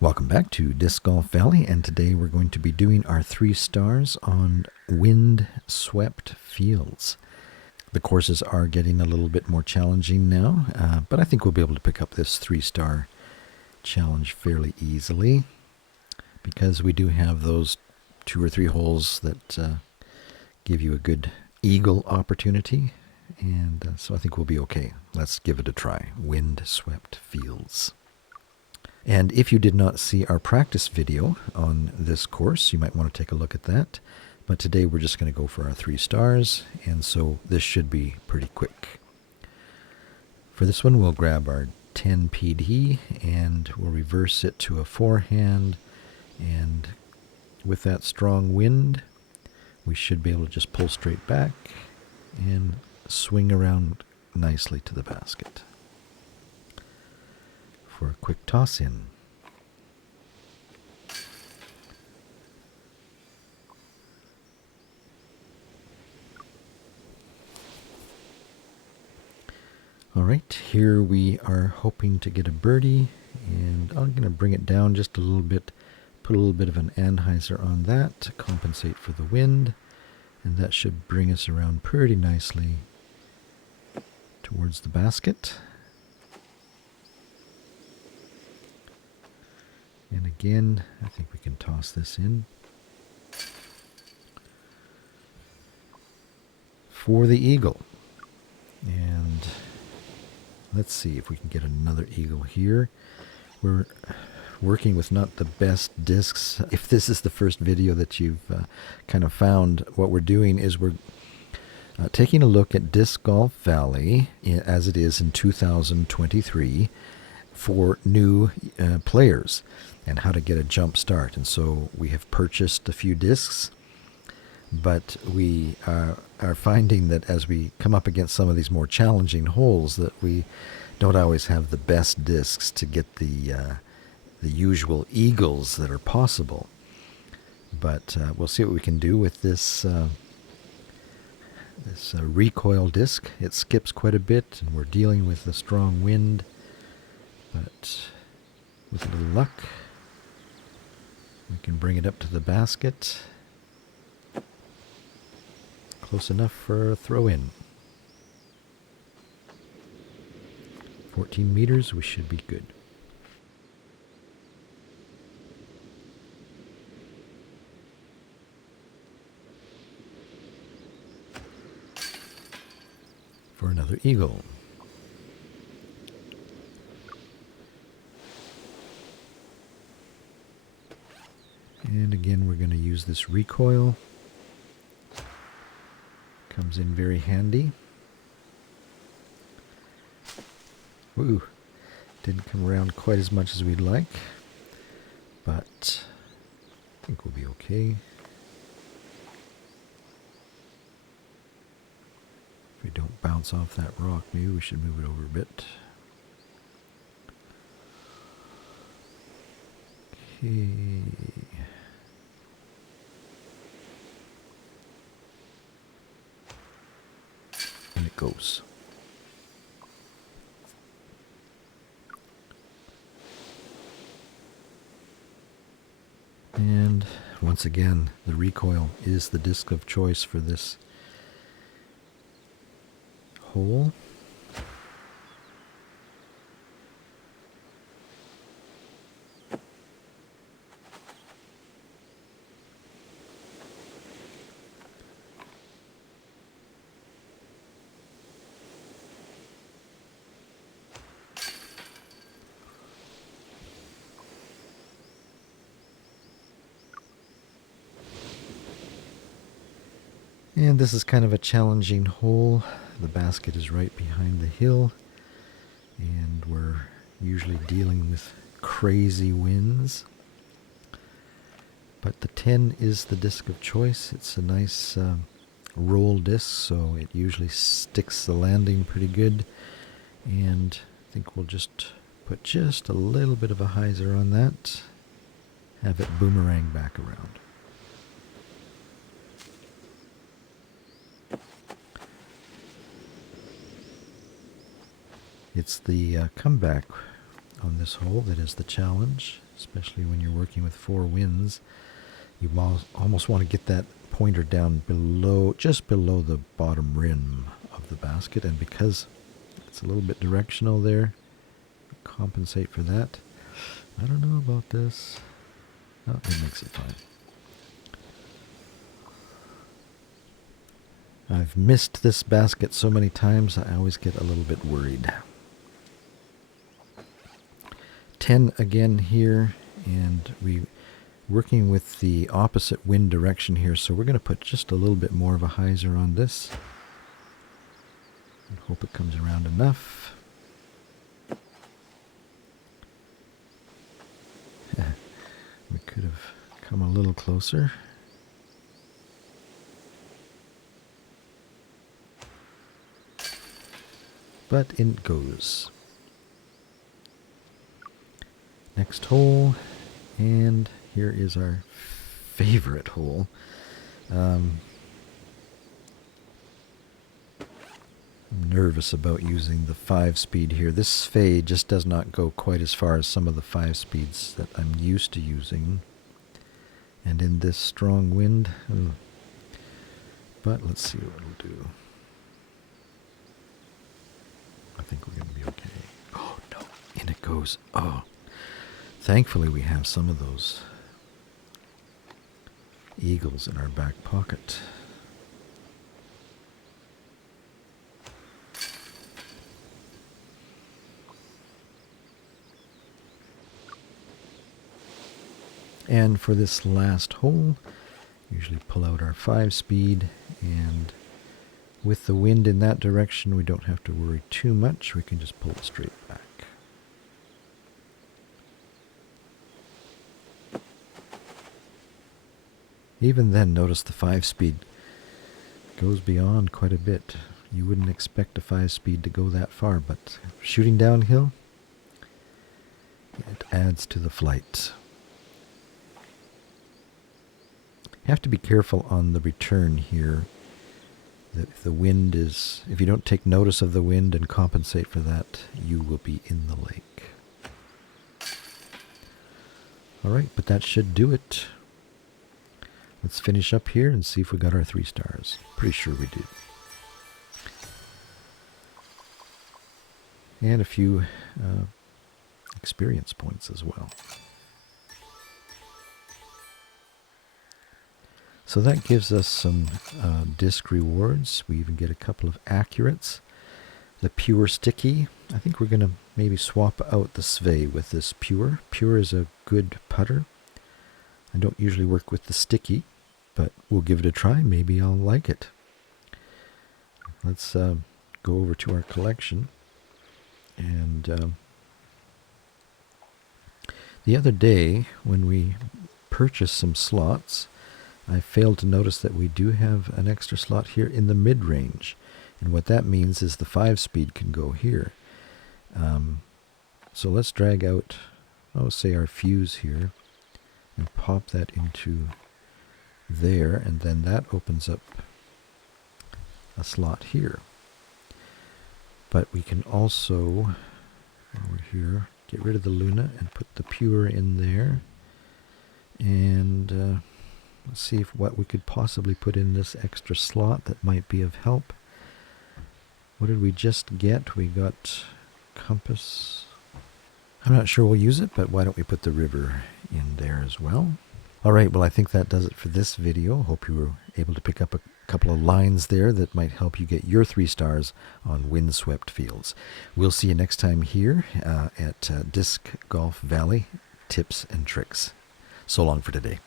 Welcome back to Disc Golf Valley, and today we're going to be doing our 3 stars on Windswept fields. The courses are getting a little bit more challenging now, but I think we'll be able to pick up this 3-star challenge fairly easily because we do have those 2 or 3 holes that give you a good eagle opportunity, and so I think we'll be okay. Let's give it a try. Windswept fields. And if you did not see our practice video on this course, you might want to take a look at that. But today we're just going to go for our 3 stars, and so this should be pretty quick. For this one, we'll grab our 10 PD and we'll reverse it to a forehand, and with that strong wind, we should be able to just pull straight back and swing around nicely to the basket for a quick toss in. All right, here we are hoping to get a birdie, and I'm going to bring it down just a little bit, put a little bit of an anhyzer on that to compensate for the wind, and that should bring us around pretty nicely towards the basket. And again, I think we can toss this in for the eagle. And let's see if we can get another eagle here. We're working with not the best discs. If this is the first video that you've kind of found, what we're doing is we're taking a look at Disc Golf Valley as it is in 2023 for new players and how to get a jump start. And so we have purchased a few discs, but we are finding that as we come up against some of these more challenging holes that we don't always have the best discs to get the usual eagles that are possible. But we'll see what we can do with this recoil disc. It skips quite a bit, and we're dealing with a strong wind, but with a little luck we can bring it up to the basket close enough for a throw in. 14 meters, we should be good. For another eagle. And again, we're going to use this recoil. Comes in very handy. Ooh, didn't come around quite as much as we'd like, but I think we'll be okay. If we don't bounce off that rock, maybe we should move it over a bit. Okay. And it goes. And once again, the recoil is the disc of choice for this hole. And this is kind of a challenging hole. The basket is right behind the hill, and we're usually dealing with crazy winds. But the 10 is the disc of choice. It's a nice roll disc, so it usually sticks the landing pretty good. And I think we'll just put just a little bit of a hyzer on that, have it boomerang back around. It's the comeback on this hole that is the challenge. especially when you're working with 4 winds. You almost want to get that pointer down below, just below the bottom rim of the basket, and because it's a little bit directional there, compensate for that. I don't know about this. Oh, it makes it fine. I've missed this basket so many times, I always get a little bit worried. 10 again here, and we're working with the opposite wind direction here, so we're going to put just a little bit more of a hyzer on this. And hope it comes around enough. We could have come a little closer. But in it goes. Next hole, and here is our favorite hole. I'm nervous about using the 5-speed here. This fade just does not go quite as far as some of the 5-speeds that I'm used to using. And in this strong wind, but let's see what it'll do. I think we're going to be okay. Oh, no. In it goes. Oh. Thankfully, we have some of those eagles in our back pocket. And for this last hole, usually pull out our 5-speed, and with the wind in that direction, we don't have to worry too much. We can just pull it straight back. Even then, notice the 5-speed goes beyond quite a bit. You wouldn't expect a 5-speed to go that far, but shooting downhill, it adds to the flight. You have to be careful on the return here. That if the wind is, if you don't take notice of the wind and compensate for that, you will be in the lake. All right, but that should do it. Let's finish up here and see if we got our 3 stars. Pretty sure we did. And a few experience points as well. So that gives us some disc rewards. We even get a couple of accurates. The pure sticky. I think we're going to maybe swap out the Svei with this pure. Pure is a good putter. I don't usually work with the sticky, but we'll give it a try. Maybe I'll like it. Let's go over to our collection. And the other day, when we purchased some slots, I failed to notice that we do have an extra slot here in the mid-range. And what that means is the 5-speed can go here. So let's drag out, say our fuse here, and pop that into there, and then that opens up a slot here. But we can also, over here, get rid of the Luna and put the pure in there. And let's see what we could possibly put in this extra slot that might be of help. What did we just get? We got compass. I'm not sure we'll use it, but why don't we put the river in there as well? All right, well, I think that does it for this video. Hope you were able to pick up a couple of lines there that might help you get your 3 stars on Windswept fields. We'll see you next time here at Disc Golf Valley Tips and Tricks. So long for today.